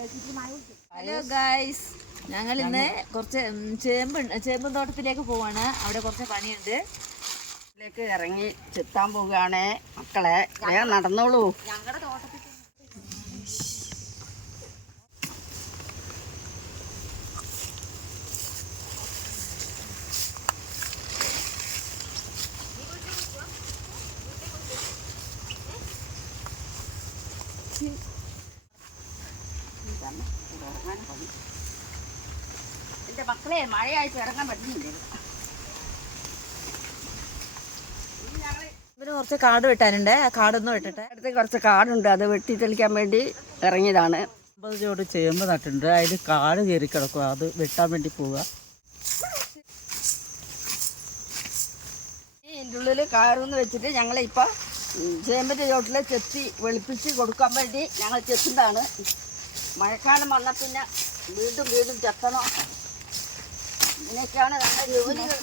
Hello guys ഞങ്ങൾ ഇന്ന് കുറച്ച് ചേമ്പ് ചേമ്പ് തോട്ടത്തിലേക്ക് പോവാണ്. അവിടെ കുറച്ച് പണിയുണ്ട്. ഇറങ്ങി ചെത്താൻ പോവുകയാണ് മക്കളെ. നടന്നോളൂ. ഞങ്ങളുടെ തോട്ടത്തിൽ എന്റെ മക്കളെ മഴയായിട്ട് ഇറങ്ങാൻ പറ്റുന്നില്ല? ഇവർ കുറച്ച് കാട് വെട്ടാനുണ്ട്. ആ കാടൊന്നും വെട്ടട്ടെ. അടുത്ത് കുറച്ച് കാടുണ്ട്. അത് വെട്ടി തെളിക്കാൻ വേണ്ടി ഇറങ്ങിയതാണ്. അമ്പത് ചോട് ചേമ്പ് നട്ടുണ്ട് അതിൽ കാട് കയറി കിടക്കുക അത് വെട്ടാൻ വേണ്ടി പോവുക. ഇതിന്റെ ഉള്ളിൽ കയറുമെന്ന് വെച്ചിട്ട് ഞങ്ങളിപ്പോൾ ചേമ്പിന്റെ ചോട്ടിൽ ചെത്തി വെളുപ്പിച്ച് കൊടുക്കാൻ വേണ്ടി ഞങ്ങൾ ചെത്തുന്നതാണ്. മഴക്കാലം വന്നാൽ പിന്നെ വീണ്ടും വീണ്ടും ചെത്തണം. ഇങ്ങനെയൊക്കെയാണ് നമ്മുടെ ജോലികൾ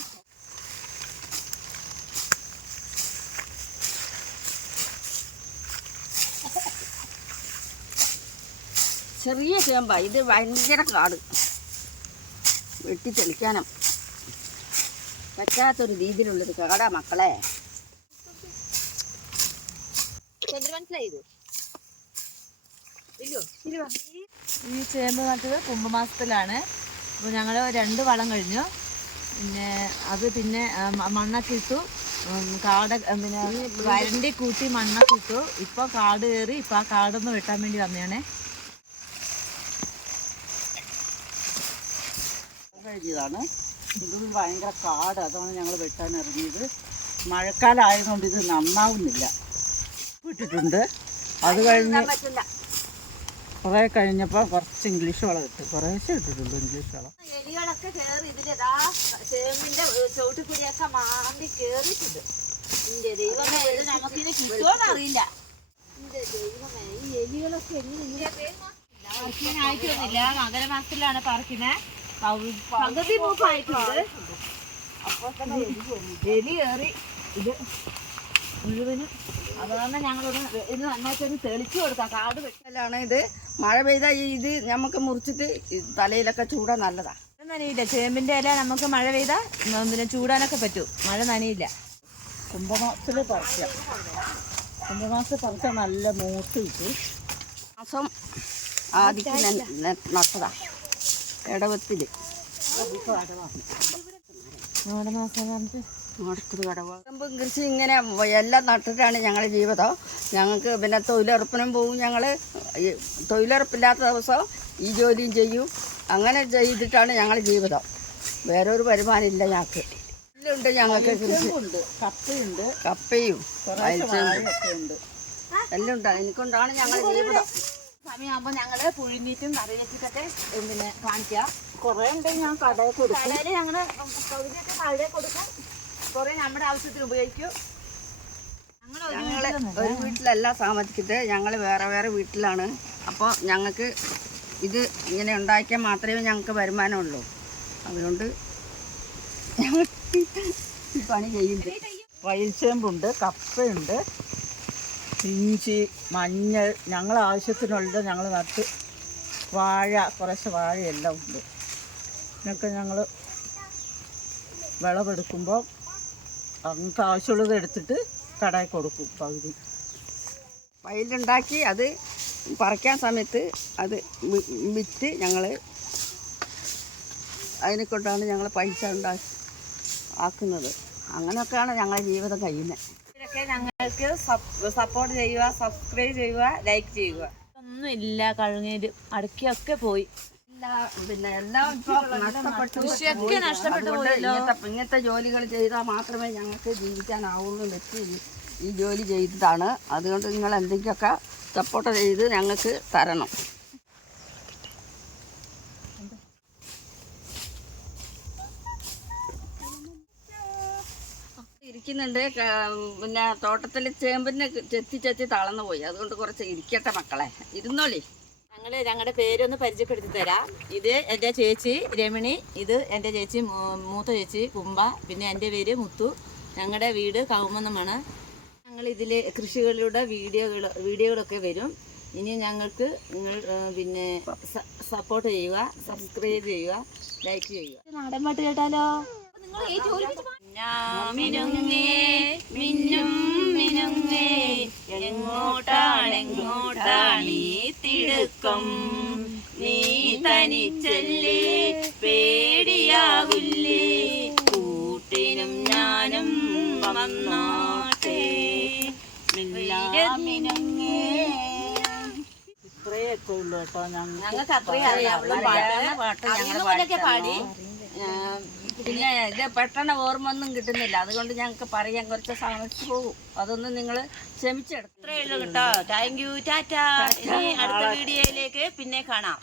ചെറിയ ചേമ്പ ഇത് ഭയങ്കര കാട്. വെട്ടി തെളിക്കാനും പറ്റാത്തൊരു രീതിയിലുള്ളൊരു കാടാ മക്കളെ. മനസ്സിലായത് ഈ ചേമ്പ് നട്ടത് കുംഭമാസത്തിലാണ്. അപ്പോൾ ഞങ്ങൾ രണ്ട് വളം കഴിഞ്ഞു. പിന്നെ അത് പിന്നെ മണ്ണൊക്കെ ഇട്ടു. കാട് പിന്നെ വരണ്ടി കൂട്ടി മണ്ണൊക്കെ ഇട്ടു. ഇപ്പോൾ കാട് കയറി ഇപ്പോൾ ആ കാടൊന്ന് വെട്ടാൻ വേണ്ടി വന്നതാണേ ഇതാണ് ഇതിൽ ഭയങ്കര കാട്. അതാണ് ഞങ്ങൾ വെട്ടാൻ ഇറങ്ങിയത്. മഴക്കാലം ആയതുകൊണ്ട് ഇത് നന്നാവുന്നില്ല. വിട്ടിട്ടുണ്ട് അത് കഴിഞ്ഞ് കുറേ കഴിഞ്ഞപ്പോൾ കുറച്ച് ഇംഗ്ലീഷ് വളം ഇട്ട്. കുറേശ്ശെ ഇട്ടിട്ടുള്ളൂ ഇംഗ്ലീഷ് വളം. എലികളൊക്കെ കയറി ഇതിലേതാ ചേമ്പിന്റെ ചോട്ടിക്കുടിയൊക്കെ മാന്തി കേറിയിട്ടുണ്ട്. എന്റെ ദൈവമേ നമുക്കിനി അറിയില്ല. ദൈവമേ എലികളൊക്കെ എലി കയറി ഇത് മുഴുവനും. ഇത് മഴ പെയ്താൽ ഇത് നമുക്ക് മുറിച്ചിട്ട് തലയിലൊക്കെ ചൂടാ നല്ലതാ. നനയില്ല. ചേമ്പിന്റെ ഇല നമുക്ക് മഴ പെയ്താൽ പിന്നെ ചൂടാനൊക്കെ പറ്റും. മഴ നനയില്ല. കുംഭമാസത്തിൽ പറിക്കാം കുംഭമാസത്തിൽ പറിച്ചാൽ നല്ല മൂത്ത് കിട്ടും. മാസം ആദ്യം നട്ടതാ. ഇടവത്തിൽ നമ്മുടെ മാസം നമുക്ക് ചേമ്പും കൃഷി ഇങ്ങനെ എല്ലാം നട്ടിട്ടാണ് ഞങ്ങളുടെ ജീവിതം. ഞങ്ങൾക്ക് പിന്നെ തൊഴിലുറപ്പിനും പോവും ഞങ്ങൾ തൊഴിലുറപ്പില്ലാത്ത ദിവസം ഈ ജോലിയും ചെയ്യും. അങ്ങനെ ചെയ്തിട്ടാണ് ഞങ്ങളുടെ ജീവിതം. വേറെ ഒരു വരുമാനമില്ല ഞങ്ങൾക്ക്. ഉണ്ട് ഞങ്ങൾക്ക് കൃഷി. കപ്പയുണ്ട്. കപ്പയും എല്ലാം ഉണ്ട്. എനിക്കൊണ്ടാണ് ഞങ്ങളുടെ ജീവിതം. സമയമാകുമ്പോൾ ഞങ്ങൾ പുഴുങ്ങിയിട്ടും കറി വെച്ചിട്ടൊക്കെ പിന്നെ കാണിക്കാം. കുറേ ഉണ്ട് ഞാൻ കടയിൽ കൊടുക്കും. കടയിൽ ഞങ്ങൾ പകുതിയൊക്കെ കടയിൽ കൊടുക്കും. കുറേ നമ്മുടെ ആവശ്യത്തിന് ഉപയോഗിക്കും. ഞങ്ങൾ ഒരു വീട്ടിലല്ല താമസിക്കുന്നത്. ഞങ്ങൾ വേറെ വേറെ വീട്ടിലാണ്. അപ്പോൾ ഞങ്ങൾക്ക് ഇത് ഇങ്ങനെ ഉണ്ടാക്കിയാൽ മാത്രമേ ഞങ്ങൾക്ക് വരുമാനമുള്ളൂ. അതുകൊണ്ട് ഞങ്ങൾ ഈ പണി ചെയ്യുന്നത് വയൽച്ചേമ്പുണ്ട് കപ്പയുണ്ട് ഇഞ്ചി മഞ്ഞൾ ഞങ്ങൾ ആവശ്യത്തിനുള്ളത് ഞങ്ങൾ നട്ട് വാഴ കുറച്ച് വാഴയെല്ലാം ഉണ്ട്. ഇതൊക്കെ ഞങ്ങൾ വിളവെടുക്കുമ്പോൾ നമുക്ക് ആവശ്യമുള്ളത് എടുത്തിട്ട് കടയിൽ കൊടുക്കും പകുതി. വയലുണ്ടാക്കി അത് പറിക്കാൻ സമയത്ത് അത് വിറ്റ് ഞങ്ങൾ അതിനെ കൊണ്ടാണ് ഞങ്ങൾ പൈസ ഉണ്ടാക്കി ആക്കുന്നത്. അങ്ങനെയൊക്കെയാണ് ഞങ്ങളുടെ ജീവിതം കഴിയുന്നത്. ഇതൊക്കെ ഞങ്ങൾക്ക് സപ്പോർട്ട് ചെയ്യുക സബ്സ്ക്രൈബ് ചെയ്യുക ലൈക്ക് ചെയ്യുക. ഒന്നും ഇല്ല കഴുങ്ങേര് അടക്കിയൊക്കെ പോയി. പിന്നെ എല്ലാം ഇപ്പൊ നഷ്ടപ്പെട്ടു. കൃഷിയൊക്കെ നഷ്ടപ്പെട്ടു അതുകൊണ്ട് പോയല്ലോ. ഇങ്ങനത്തെ ഇങ്ങനത്തെ ജോലികൾ ചെയ്താൽ മാത്രമേ ഞങ്ങൾക്ക് ജീവിക്കാനാവുള്ളൂ. വെച്ച് ഈ- ജോലി ചെയ്തതാണ്. അതുകൊണ്ട് നിങ്ങൾ എന്തെങ്കിലുമൊക്കെ സപ്പോർട്ട് ചെയ്ത് ഞങ്ങൾക്ക് തരണം. ഇരിക്കുന്നുണ്ട്. പിന്നെ തോട്ടത്തിൽ ചേമ്പിന് ചെത്തി ചെത്തി തളർന്നു പോയി. അതുകൊണ്ട് കുറച്ച് ഇരിക്കട്ടെ മക്കളെ. ഇരുന്നോളി. ഞങ്ങൾ ഞങ്ങളുടെ പേരൊന്ന് പരിചയപ്പെടുത്തി തരാം. ഇത് എന്റെ ചേച്ചി രമണി ഇത് എന്റെ ചേച്ചി മൂത്ത ചേച്ചി കുമ്പ പിന്നെ എന്റെ പേര് മുത്തു. ഞങ്ങളുടെ വീട് കൗമന്നമാണ്. ഞങ്ങൾ ഇതിൽ കൃഷികളിലൂടെ വീഡിയോകൾ വീഡിയോകളൊക്കെ വരും. ഇനി ഞങ്ങൾക്ക് നിങ്ങൾ പിന്നെ സപ്പോർട്ട് ചെയ്യുക സബ്സ്ക്രൈബ് ചെയ്യുക ലൈക്ക് ചെയ്യുക. നാടൻ പാട്ട് കേട്ടാലോ? എങ്ങോട്ടാണ് എങ്ങോട്ടാണ് ഈ നീ തനിച്ചല്ലേ? പേടിയാവില്ലേ? കൂട്ടിനും ഞാനും വന്നാട്ടെ. ഇത്രയൊക്കെ ഉള്ളു കേട്ടോ ഞങ്ങൾ ഞങ്ങൾക്ക് അത്രയും പാട്ട് അറിയുന്നവരൊക്കെ പാടി. പിന്നെ ഇത് പെട്ടെന്ന് ഓർമ്മ ഒന്നും കിട്ടുന്നില്ല. അതുകൊണ്ട് ഞങ്ങൾക്ക് പറയാൻ കുറച്ച് സമയത്ത് പോകും. അതൊന്നും നിങ്ങൾ ക്ഷമിച്ചെടുക്കും ഇത്രയേ ഉള്ളൂ കേട്ടോ. താങ്ക് യു ടാറ്റ ഇനി അടുത്ത വീഡിയോയിലേക്ക് പിന്നെ കാണാം.